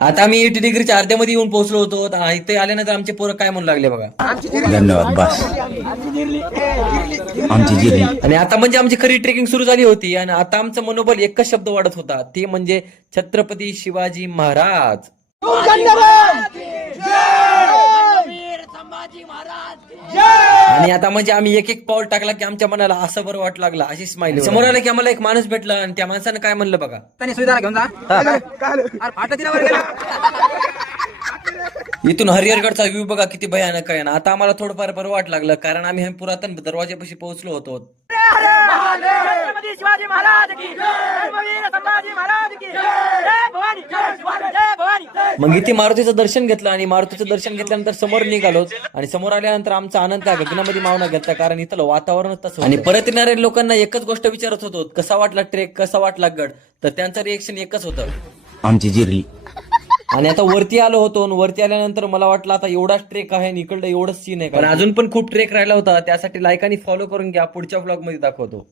आता आम्ही 80 डिग्रीच्या अर्ध्यामध्ये येऊन पोहोचलो होतो. इथे आल्यानंतर आमचे पोरं काय म्हणू लागले बघा. धन्यवाद बस आमची जिरी. आणि आता म्हणजे आमची खरी ट्रेकिंग सुरू झाली होती आणि आता आमचं मनोबल एकच शब्द वाढत होता, ते म्हणजे छत्रपती शिवाजी महाराज. आणि आता म्हणजे आम्ही एक एक पाऊल टाकला की आमच्या मनाला असं बरं वाट लागला, अशी स्माइल समोर आलं की आम्हाला एक माणूस भेटला आणि त्या माणसानं काय म्हणलं बघा. इथून हरिहरगडचा व्ह्यू बघा किती भयानक आहे ना. आता आम्हाला थोडंफार बरं वाट लागलं कारण आम्ही पुरातन दरवाजापाशी पोहोचलो होतो. मग इथे मारुतीचं दर्शन घेतलं आणि मारुतीचं दर्शन घेतल्यानंतर समोर निघालो आणि समोर आल्यानंतर आमचा आनंद काय गगनामध्ये मावना घेतला कारण इथलं वातावरण तसं. आणि परत येणाऱ्या लोकांना एकच गोष्ट विचारत होतो, कसा वाटला ट्रेक, कसा वाटला गड. तर त्यांचं रिएक्शन एकच होतं, आमची जिरली. आणि आता वरती आलो होतो. वरती आल्यानंतर मला वाटलं आता एवढाच ट्रेक आहे आणि इकडलं एवढंच सीन आहे, पण अजून पण खूप ट्रेक राहिला होता. त्यासाठी लाईक आणि फॉलो करून घ्या. पुढच्या व्लॉग मध्ये दाखवतो.